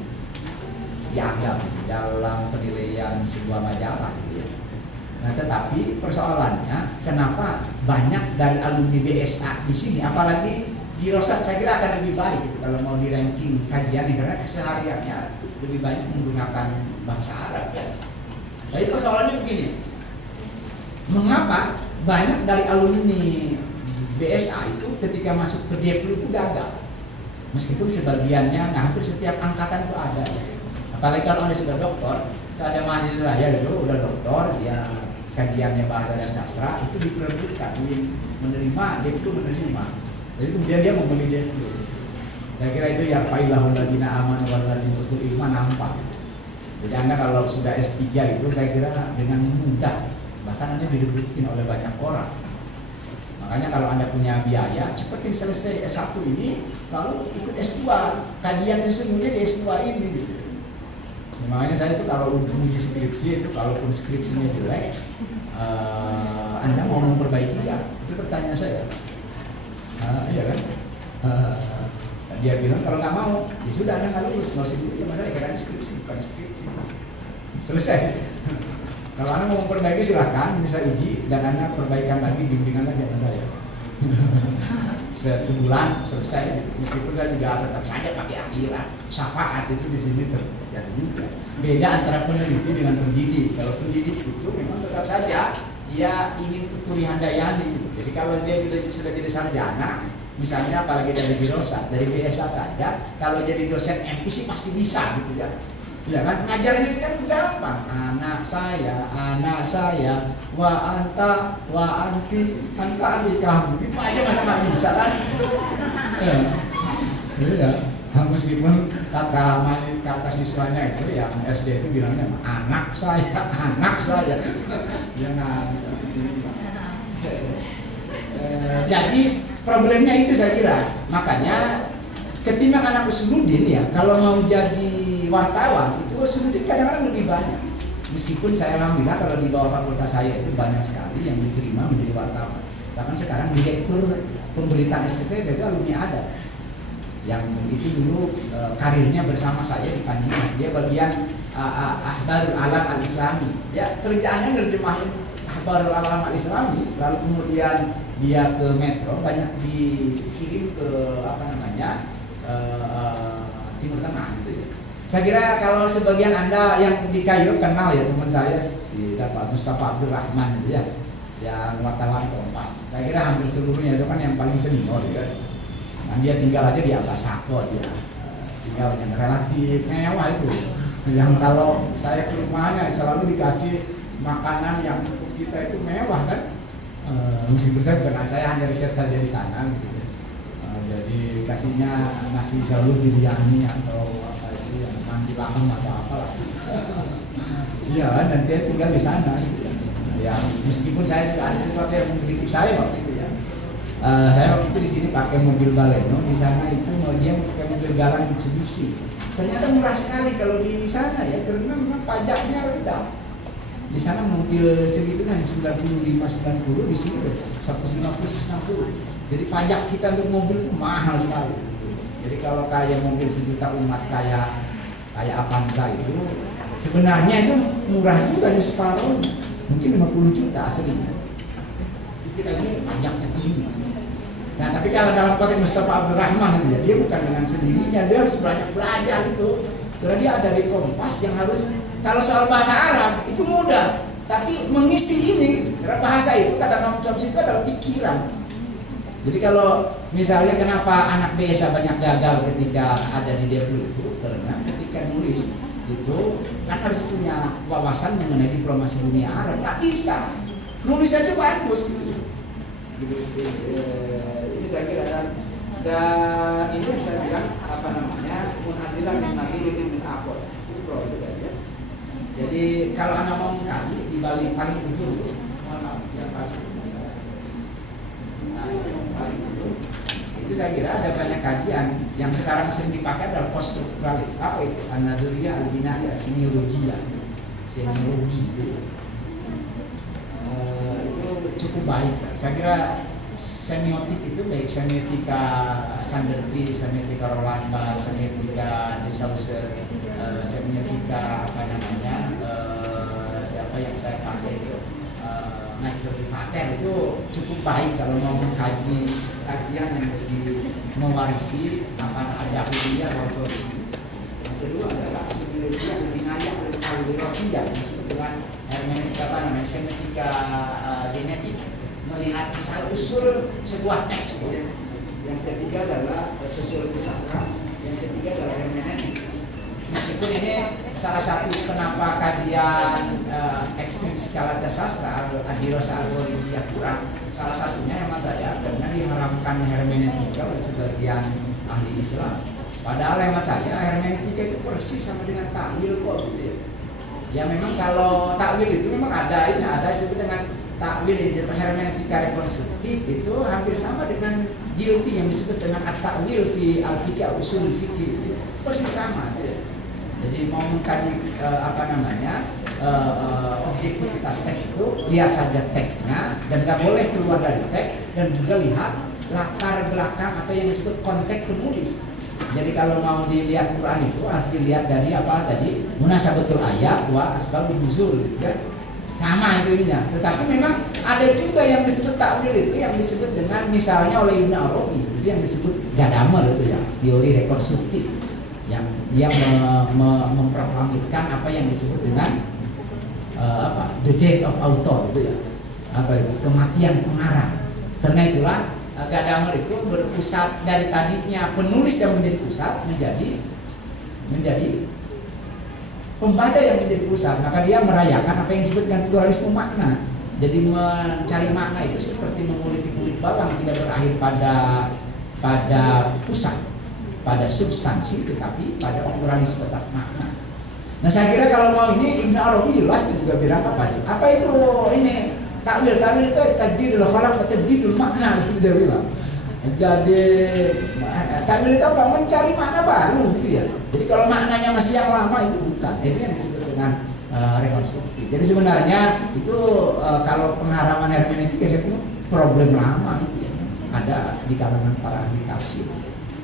dianggap dalam penilaian sebuah majalah gitu ya. Nah, tetapi persoalannya kenapa banyak dari alumni BSA di sini, apalagi di Rosat saya kira akan lebih baik gitu, kalau mau di ranking kajian karena kesehariannya lebih banyak menggunakan bahasa Arab ya. Tapi persoalannya begini, mengapa banyak dari alumni BSA itu ketika masuk ke Deplu itu gagal? Meskipun sebagiannya, nah hampir setiap angkatan itu ada. Apalagi kalau Anda sudah doktor, ada mahasiswa ya itu udah doktor, ya kajiannya bahasa dan sastra itu diperebutkan, menerima, Deplu menerima. Jadi kemudian dia membeli Deplu. Saya kira itu ya failahul ladina amanu wal ladina utul ilma nampak. Jadi Anda kalau sudah S3 itu saya kira dengan mudah, bahkan Anda direbutin oleh banyak orang. Makanya kalau Anda punya biaya, cepetin selesai S1 ini, lalu ikut S2. Kajian sesungguhnya di S2 ini gitu. Makanya saya itu kalau uji skripsi itu, kalaupun skripsinya jelek, Anda mau memperbaiki ya? Itu pertanyaan saya. Iya kan? Dia bilang kalau nggak mau, ya sudah Anda nggak lulus, nggak usah dulu ya masalah karena skripsi, bukan skripsi. Selesai. Kalau Anda mau memperbaiki silahkan, bisa uji dan Anda perbaikan lagi, bimbingan lagi sama saya. Satu bulan selesai, meskipun saya juga tetap saja pakai akhirat. Syafaat itu di sini terjadi juga. Beda antara peneliti dengan pendidik. Kalau pendidik itu memang tetap saja dia ingin tuturi handayani. Jadi kalau dia sudah jadi sarjana, misalnya apalagi dari Birosat, dari BSA saja, kalau jadi dosen MIC pasti bisa gitu ya. Ya kan, ngajarnya kan gampang. Anak saya, wa anta, wa anti, anta adik kamu. Itu aja masa nggak bisa kan? Ya. Meskipun kata siswanya itu yang SD itu bilangnya anak saya. Jangan. Jadi problemnya itu saya kira. Makanya ketimbang anak Usuluddin ya, kalau mau jadi wartawan itu Usuluddin kadang-kadang lebih banyak. Meskipun saya alhamdulillah kalau di bawah fakultas saya itu banyak sekali yang diterima menjadi wartawan. Bahkan sekarang direktur pemberitaan SCTV itu alumni ada. Yang itu dulu karirnya bersama saya di Panjimas. Dia bagian Ahbarul Alam Al-Islami. Ya kerjaannya nerjemahin Ahbarul Alam Al-Islami. Lalu kemudian dia ke Metro, banyak dikirim ke Timur Tengah gitu ya. Saya kira kalau sebagian Anda yang di Kairo kenal ya teman saya si Mustafa Abdul Rahman gitu ya, yang wartawan Kompas. Saya kira hampir seluruhnya itu kan yang paling senior ya. Dan dia tinggal aja di Abasako dia. Tinggal yang relatif mewah itu. Yang kalau saya ke rumahnya selalu dikasih makanan yang untuk kita itu mewah kan. Meskipun saya hanya riset saja di sana gitu. Jadi kasihnya nasi selalu biryani atau apa itu yang mandi laham atau apa. Iya, dan dia tinggal di sana gitu ya. Ya meskipun saya juga ada sesuatu yang mendidik saya waktu itu ya. Saya waktu itu di sini pakai mobil Baleno, di sana itu dia pakai mobil Galang Mitsubishi. Ternyata murah sekali kalau di sana ya, karena memang pajaknya rendah. Di sana mobil segitu kan 95-90, di sini 150-160. Jadi pajak kita untuk mobil itu mahal sekali. Jadi kalau kayak mobil sejuta umat kayak Avanza itu sebenarnya itu murah juga, hanya separuh, mungkin 50 juta aslinya. Kita ini pajaknya tinggi. Nah tapi kalau dalam konteks Mustafa Abdul Rahman dia bukan dengan sendirinya, dia harus banyak belajar itu. Karena dia ada di Kompas yang harus, kalau soal bahasa Arab itu mudah, tapi mengisi ini bahasa itu kata Noam Chomsky itu adalah pikiran. Jadi kalau misalnya kenapa anak BSA banyak gagal ketika ada di Deplu itu, karena ketika nulis itu kan harus punya wawasan mengenai diplomasi dunia Arab, nggak bisa nulis aja bagus gitu. Ini saya kira dan ini yang saya bilang munhasilan min nabiyin min akhir itu problem ya. Jadi kalau Anda mau mengkaji di balik paling ujung yang itu saya kira ada banyak kajian yang sekarang sering dipakai adalah poststrukturalis. Apa itu? An-Nadhuriyah al-Bina'iyah, semiologi itu cukup baik. Saya kira semiotik itu baik semiotika Sanderby, semiotika Roland Barthes, semiotika De Saussure, semiotika apa namanya siapa yang saya pakai itu Michael Rivater, itu cukup baik kalau mau mengkaji kajian yang lebih mewarisi apa ada kuliah atau yang kedua adalah semiotika yang lebih ngayak dari kaloriologi disebut dengan hermeneutika apa namanya semiotika genetik, melihat asal usul sebuah teks. Yang ketiga adalah sosiologi sastra, yang ketiga adalah hermeneutik. Meskipun ini salah satu kenapa kajian ekstrim skala sastra Adirosa algoritmia kurang, salah satunya yang saya karena diharamkan hermeneutika oleh sebagian ahli Islam. Padahal hemat saya hermeneutika itu persis sama dengan takwil kok gitu ya. Ya memang kalau takwil itu memang ada disebut dengan takwil hermeneutika rekonstruktif itu hampir sama dengan Gilty yang disebut dengan at-takwil fi al-fiqh usul fikih, persis sama ya. Jadi mau mengkaji objektivitas teks itu lihat saja teksnya dan nggak boleh keluar dari teks, dan juga lihat latar belakang atau yang disebut konteks penulis. Jadi kalau mau dilihat Quran itu harus dilihat dari apa tadi munasabatul ayat wa asbabun nuzul ya. Sama itu ininya. Tetapi memang ada juga yang disebut takwil itu yang disebut dengan misalnya oleh Ibnu Arabi itu yang disebut Gadamer itu ya, teori rekonstruktif yang dia memproklamirkan apa yang disebut dengan the death of author itu ya, kematian pengarang. Karena itulah Gadamer itu berpusat dari tadinya penulis yang menjadi pusat menjadi pembaca yang menjadi pusat, maka dia merayakan apa yang disebut dengan pluralisme makna. Jadi mencari makna itu seperti menguliti kulit bawang, tidak berakhir pada pusat, pada substansi, tetapi pada pluralisme atas makna. Nah saya kira kalau mau ini Ibnu Arabi jelas juga bilang apa itu ini takwil itu tajdidul khalaq wa tajdidul makna, itu dia bilang. Jadi takwil itu apa? Mencari makna baru gitu ya. Jadi kalau maknanya masih yang lama itu bukan. Itu yang disebut dengan rekonstruktif. Jadi sebenarnya itu kalau pengharaman hermeneutika itu problem lama gitu ya. Ada di kalangan para ahli tafsir.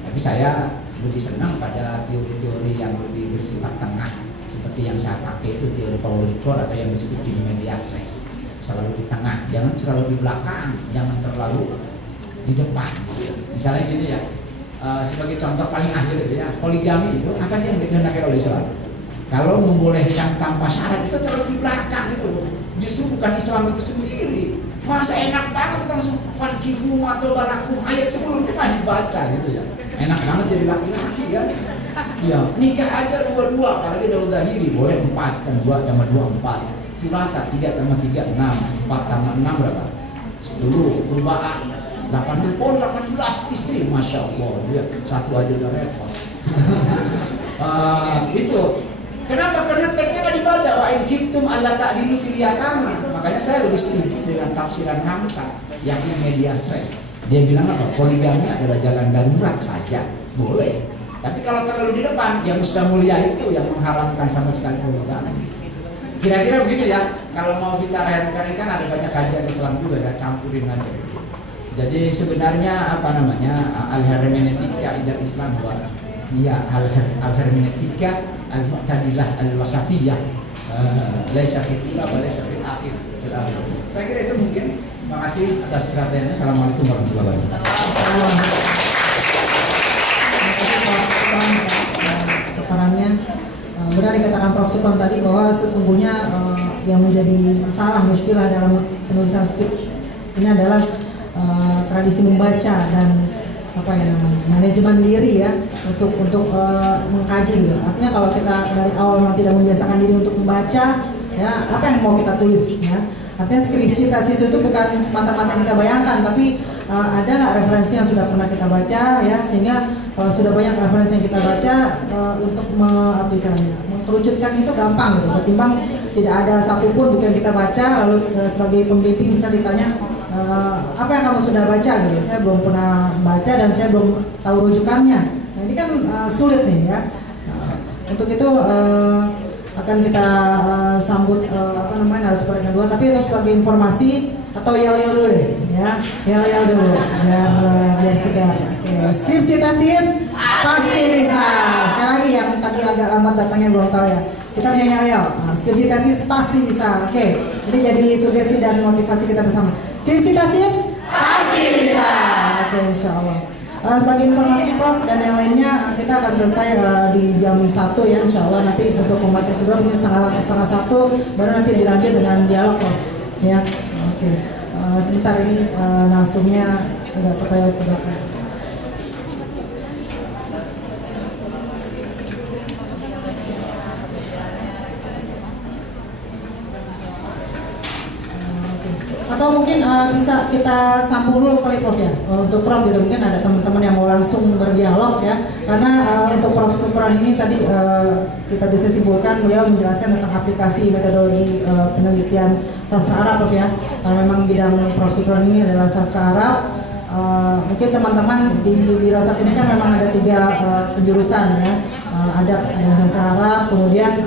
Tapi saya lebih senang pada teori-teori yang lebih bersifat tengah, seperti yang saya pakai itu teori Paul Ricoeur atau yang disebut di medias res. Selalu di tengah, jangan terlalu di belakang, jangan terlalu di depan. Misalnya gini ya, sebagai contoh paling akhir ya, poligami itu apa sih yang dikehendaki oleh Islam? Kalau membolehkan tanpa syarat itu terlalu di belakang itu, justru bukan Islam itu sendiri. Masa enak banget langsung fankihu atau balakum, ayat sebelum kita dibaca gitu ya. Enak banget jadi laki-laki kan? Ya, nikah aja dua-dua, apalagi daun zahiri boleh 4 kan 2 tambah 2 4. Silahkan 3 tambah 3 6, 4 tambah 6 berapa? 10, perubahan 18 istri, masya Allah, dia satu aja udah repot. Itu kenapa? Karena teksnya nggak dibaca. Wa in khiftum alla ta'dilu fil yatama. Makanya saya lebih setuju dengan tafsiran Hamka yang medias res. Dia bilang apa? Poligami adalah jalan darurat saja, boleh. Tapi kalau terlalu di depan, yang Musa Mulia itu yang mengharamkan sama sekali poligami. Kira-kira begitu ya. Kalau mau bicara hermeneutika kan ada banyak kajian Islam juga, saya campurin aja. Jadi sebenarnya apa namanya al-hermeneutika idal Islam bahwa dia al-hermeneutika al-mu'tadilah al-wasatiyah laisa fil ula wa laisa fil akhir. Saya kira itu mungkin. Terima kasih atas perhatiannya. Assalamualaikum warahmatullahi wabarakatuh. Keterangannya benar dikatakan Prof. Sultan tadi bahwa sesungguhnya yang menjadi masalah muskilah dalam penulisan skrip ini adalah tradisi membaca dan apa ya namanya manajemen diri ya untuk mengkaji gitu. Artinya kalau kita dari awal memang tidak membiasakan diri untuk membaca ya apa yang mau kita tulis ya. Artinya skripsitas itu bukan semata-mata yang kita bayangkan, tapi ada nggak referensi yang sudah pernah kita baca ya, sehingga kalau sudah banyak referensi yang kita baca untuk mengerucutkan itu gampang gitu. Ketimbang tidak ada satupun buku yang kita baca lalu sebagai pembimbing bisa ditanya apa yang kamu sudah baca gitu. Saya belum pernah baca dan saya belum tahu rujukannya. Nah, ini kan sulit nih ya. Untuk itu akan kita sambut narasumber yang kedua, tapi itu sebagai informasi atau yel-yel dulu deh, ya, yel-yel dulu, biar segar. Oke. Skripsi tesis pasti bisa. Sekali lagi yang tadi agak lambat datangnya belum tahu ya. Kita punya yel-yel. Nah, skripsi tesis pasti bisa. Oke, ini jadi sugesti dan motivasi kita bersama. Skripsi tesis pasti bisa. Oke, insya Allah. Sebagai informasi Prof dan yang lainnya kita akan selesai di jam 1 ya, insya Allah. Nanti untuk pembahasan kedua mungkin setengah 1 baru nanti dilanjut dengan dialog Prof. Ya, oke. Sebentar ini langsungnya agak percaya ke belakang. Atau mungkin bisa kita sambung dulu kali Prof ya, untuk Prof gitu, mungkin ada teman-teman yang mau langsung berdialog ya, karena untuk Prof Supran ini tadi kita bisa simpulkan beliau menjelaskan tentang aplikasi metodologi penelitian sastra Arab Prof ya, karena memang bidang Prof Supran ini adalah sastra Arab. Mungkin teman-teman di Wirasat ini kan memang ada 3 penjurusan ya, ada sastra Arab, kemudian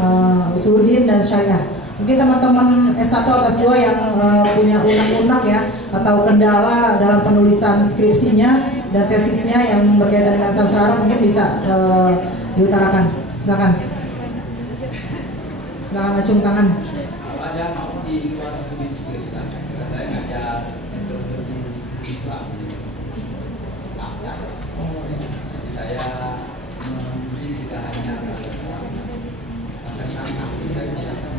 Usuluddin dan Syariah. Mungkin teman-teman S1 atau S2 yang punya unek-unek ya, atau kendala dalam penulisan skripsinya dan tesisnya yang berkaitan dengan sastra Arab mungkin bisa diutarakan. Silakan. Silakan acung tangan. Kalau ada mau di luar studi juga silakan. Karena saya ngajar metodologi Islam. Jadi saya menguji tidak hanya maka syariah, saya biasa.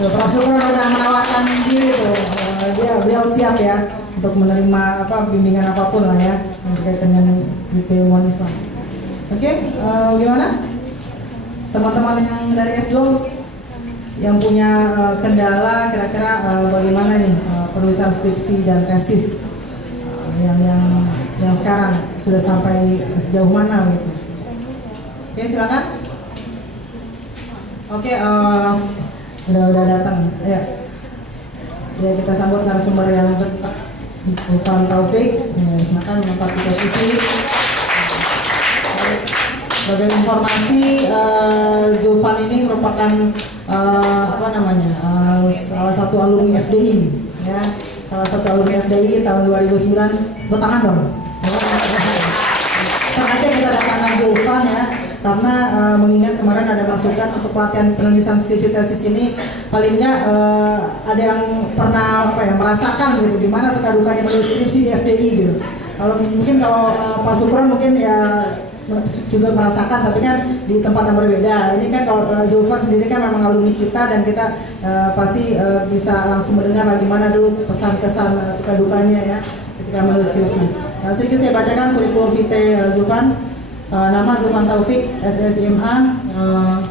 Prof Supran udah menawarkan diri tuh, beliau siap ya untuk menerima bimbingan apapun lah ya yang berkaitan dengan keilmuan Islam. Oke, gimana? Teman-teman yang dari S2 yang punya kendala kira-kira bagaimana nih penulisan skripsi dan tesis yang sekarang sudah sampai sejauh mana gitu? Oke, silakan. Oke, langsung udah datang ya kita sambut narasumber yang Zulfan Taufik ya, silakan menempati posisi. Sebagai informasi Zulfan ini merupakan salah satu alumni FDI ya, salah satu alumni FDI tahun 2009. Bertangan dong sengaja kita datangkan Zulfan ya, karena mengingat kemarin ada masukan untuk pelatihan penulisan skripsi tesis ini, paling nggak ada yang pernah merasakan gitu gimana suka dukanya menulis skripsi di FDI gitu. Kalau Pak Supran mungkin ya juga merasakan, tapi kan di tempat yang berbeda. Ini kan kalau Zulfan sendiri kan memang alumni kita dan kita pasti bisa langsung mendengar bagaimana dulu pesan kesan suka dukanya ya ketika menulis skripsi. Sedikit saya bacakan kurikulum vitae Zulfan. Nama Zulfan Taufik, SSIMA,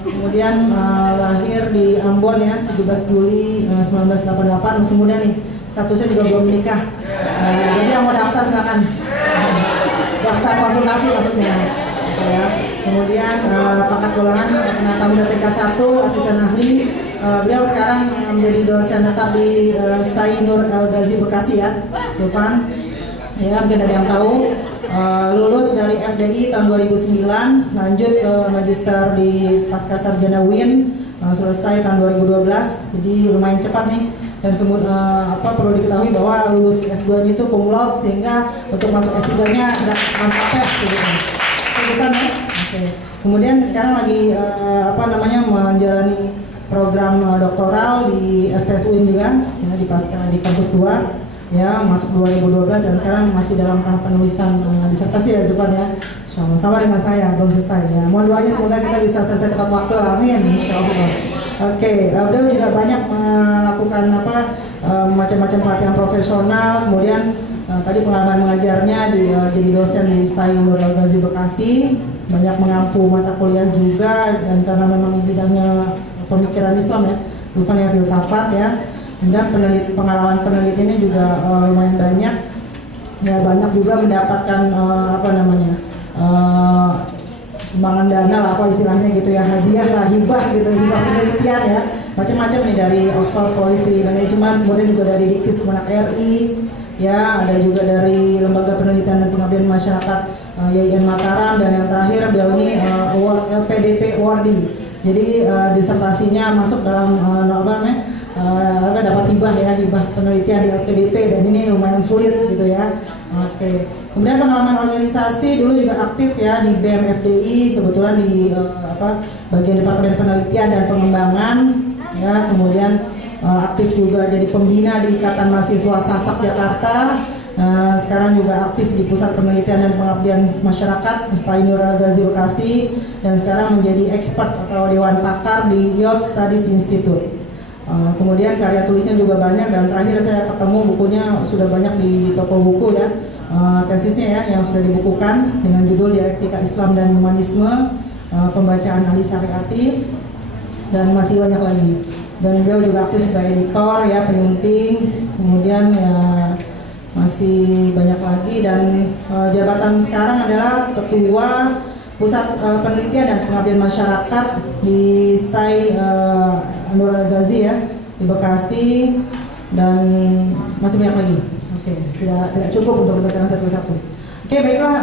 kemudian lahir di Ambon ya, 17 Juli 1988, masih muda nih, statusnya juga belum menikah. Jadi yang mau daftar silakan, daftar konsultasi maksudnya. Ya. Kemudian pangkat golongan pengetahuan tingkat 1, asisten ahli. Beliau sekarang menjadi dosen tetap di STAI Nur El Ghazi Bekasi ya, Zulfan. Ya, mungkin ada yang tahu. Lulus dari FDI tahun 2009, lanjut ke magister di Pasca Sarjana UIN, selesai tahun 2012, jadi lumayan cepat nih. Dan kemudian perlu diketahui bahwa lulus S2 itu cum laude, sehingga untuk masuk S3-nya ada tanpa tes gitu. Bukan ya? Oke. Kemudian sekarang lagi menjalani program doktoral di SPS UIN juga ya, di kampus 2. Ya, masuk 2012 dan sekarang masih dalam tahap penulisan disertasi ya Zulfan ya. Insyaallah sama dengan saya, belum selesai ya. Mohon doanya semoga kita bisa selesai tepat waktu, amin insyaallah. Oke, beliau juga banyak melakukan macam-macam pelatihan profesional, kemudian tadi pengalaman mengajarnya jadi dosen di STAI Nur El Ghazi Bekasi, banyak mengampu mata kuliah juga, dan karena memang bidangnya pemikiran Islam ya, Zulfan ya filsafat ya. Kemudian pengalaman penelitiannya juga lumayan banyak, ya banyak juga mendapatkan sumbangan dana lah apa istilahnya gitu ya, hadiah lah, hibah gitu, hibah penelitian ya, macam-macam nih dari Oxford Policy Management, kemudian juga dari Dikti Kemenak RI, ya ada juga dari Lembaga Penelitian dan Pengabdian Masyarakat YIN Mataram, dan yang terakhir beliau ini LPDP awardee. Jadi disertasinya masuk dalam dapat hibah penelitian di LPDP, dan ini lumayan sulit gitu ya. Oke. Kemudian pengalaman organisasi, dulu juga aktif ya di BEM FDI, kebetulan di bagian Departemen Penelitian dan Pengembangan ya. Kemudian aktif juga jadi pembina di Ikatan Mahasiswa Sasak Jakarta. Sekarang juga aktif di Pusat Penelitian dan Pengabdian Masyarakat Islam Gazi Bekasi, dan sekarang menjadi expert atau dewan pakar di Youth Studies Institute. Kemudian karya tulisnya juga banyak, dan terakhir saya ketemu bukunya sudah banyak di toko buku ya, tesisnya ya yang sudah dibukukan dengan judul Dialektika Islam dan Humanisme, pembacaan Ali Syariati, dan masih banyak lagi. Dan beliau juga aktif sebagai editor ya, penyunting, kemudian ya masih banyak lagi, dan jabatan sekarang adalah Ketua Pusat Penelitian dan Pengabdian Masyarakat di STAI Anwar Al-Ghazi ya di Bekasi, dan masih banyak lagi. Oke, tidak cukup untuk berbicara satu persatu. Oke, baiklah,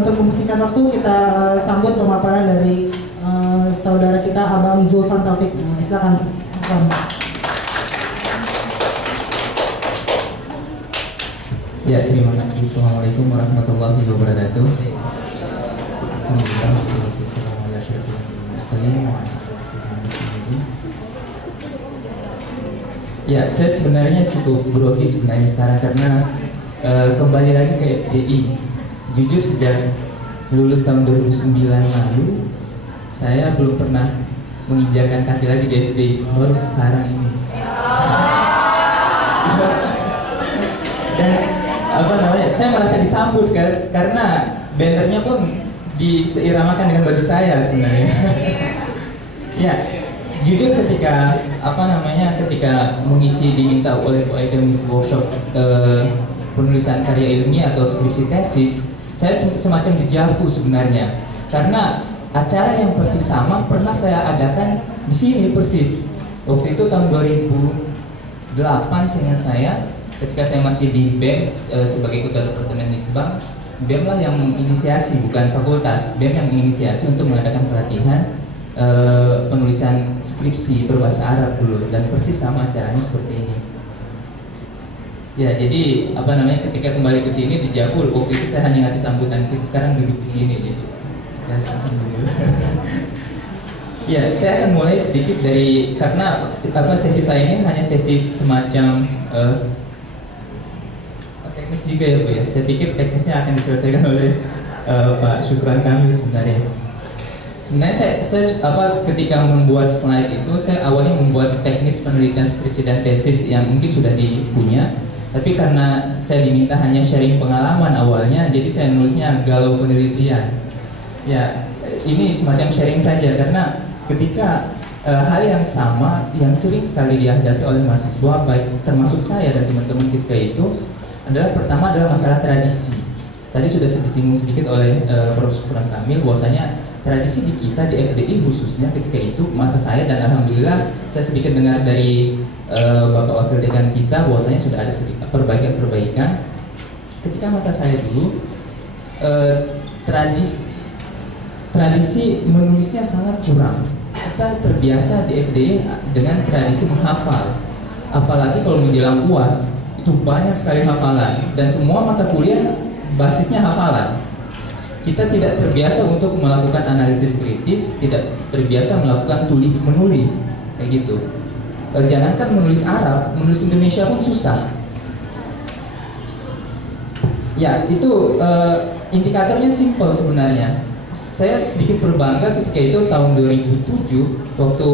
untuk mempersingkat waktu kita sambut pemaparan dari saudara kita Abang Zulfan Taufik. Silakan. Ya, terima kasih. Assalamualaikum warahmatullahi wabarakatuh. Ya, saya sebenarnya cukup grogi sebenarnya sekarang karena kembali lagi ke FDI. Jujur sejak lulus tahun 2009 lalu, saya belum pernah menginjakan kaki lagi di FDI, baru sekarang ini. Dan saya merasa disambut karena bannernya pun diseiramakan dengan baju saya sebenarnya. Ya, jujur ketika mengisi diminta oleh academic workshop penulisan karya ilmiah atau skripsi tesis, saya semacam dejavu sebenarnya, karena acara yang persis sama pernah saya adakan di sini persis. Waktu itu tahun 2008 seingat saya, ketika saya masih di BEM sebagai ketua departemen litbang. BEM lah yang menginisiasi, bukan fakultas. BEM yang menginisiasi untuk mengadakan pelatihan penulisan skripsi berbahasa Arab dulu, dan persis sama acaranya seperti ini. Ya, jadi ketika kembali ke sini di Japur, waktu itu saya hanya ngasih sambutan di situ, sekarang duduk di sini gitu. Dan ya, saya akan mulai sedikit dari, karena sesi saya ini hanya sesi semacam teknis juga ya Bu ya. Saya pikir teknisnya akan diselesaikan oleh Pak Syukran Kamil sebenarnya. Sebenarnya saya ketika membuat slide itu, saya awalnya membuat teknis penelitian skripsi dan tesis yang mungkin sudah dipunya, tapi karena saya diminta hanya sharing pengalaman awalnya, jadi saya nulisnya galau penelitian. Ya, ini semacam sharing saja, karena ketika hal yang sama yang sering sekali dihadapi oleh mahasiswa, baik termasuk saya dan teman-teman kita itu pertama adalah masalah tradisi. Tadi sudah disinggung sedikit oleh Prof. Syukran Kamil bahwasanya tradisi di kita di FDI khususnya ketika itu masa saya, dan alhamdulillah saya sedikit dengar dari Bapak Wakil Dekan kita bahwasanya sudah ada sedikit perbaikan. Ketika masa saya dulu tradisi menulisnya sangat kurang. Kita terbiasa di FDI dengan tradisi menghafal, apalagi kalau menjelang UAS itu banyak sekali hafalan, dan semua mata kuliah basisnya hafalan. Kita tidak terbiasa untuk melakukan analisis kritis, tidak terbiasa melakukan menulis kayak gitu. Jangankan menulis Arab, menulis Indonesia pun susah. Ya, itu indikatornya simple sebenarnya. Saya sedikit berbangga ketika itu tahun 2007 waktu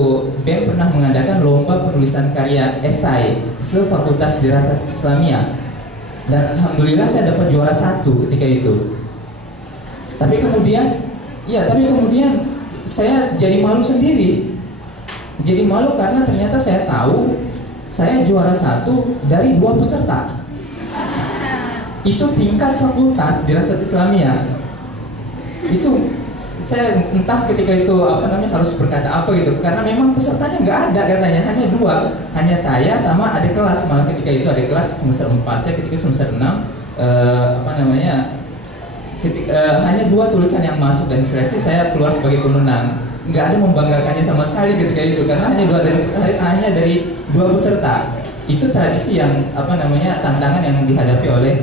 BEM pernah mengadakan lomba penulisan karya esai se-Fakultas Dirasat Islamiyah, dan alhamdulillah saya dapat juara 1 ketika itu. Tapi kemudian saya jadi malu sendiri. Jadi malu karena ternyata saya tahu saya juara 1 dari 2 peserta. Itu tingkat fakultas Dirasat Islamiyah. Itu saya entah ketika itu harus berkata apa gitu, karena memang pesertanya nggak ada katanya, hanya 2, hanya saya sama adik kelas. Malah ketika itu adik kelas semester 4, saya ketika semester 6 hanya 2 tulisan yang masuk dan diseleksi, saya keluar sebagai pemenang. nggak ada membanggakannya sama sekali ketika itu, karena hanya dari 2 peserta. Itu tradisi yang tantangan yang dihadapi oleh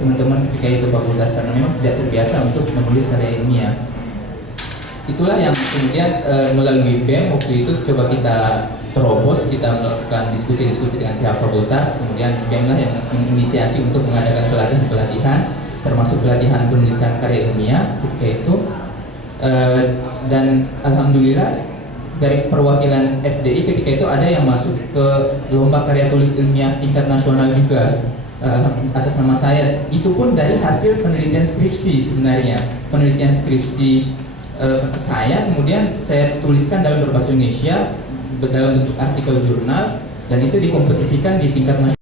teman-teman ketika itu fakultas, karena memang tidak terbiasa untuk menulis karya ilmiah. Itulah yang kemudian melalui BEM waktu itu coba kita terobos, kita melakukan diskusi-diskusi dengan pihak fakultas, kemudian BEM lah yang menginisiasi untuk mengadakan pelatihan, termasuk pelatihan penulisan karya ilmiah ketika itu. Dan alhamdulillah dari perwakilan FDI ketika itu ada yang masuk ke lomba karya tulis ilmiah tingkat nasional juga atas nama saya. Itu pun dari hasil penelitian skripsi sebenarnya, penelitian skripsi saya kemudian saya tuliskan dalam berbahasa Indonesia dalam bentuk artikel jurnal, dan itu dikompetisikan di tingkat nasional.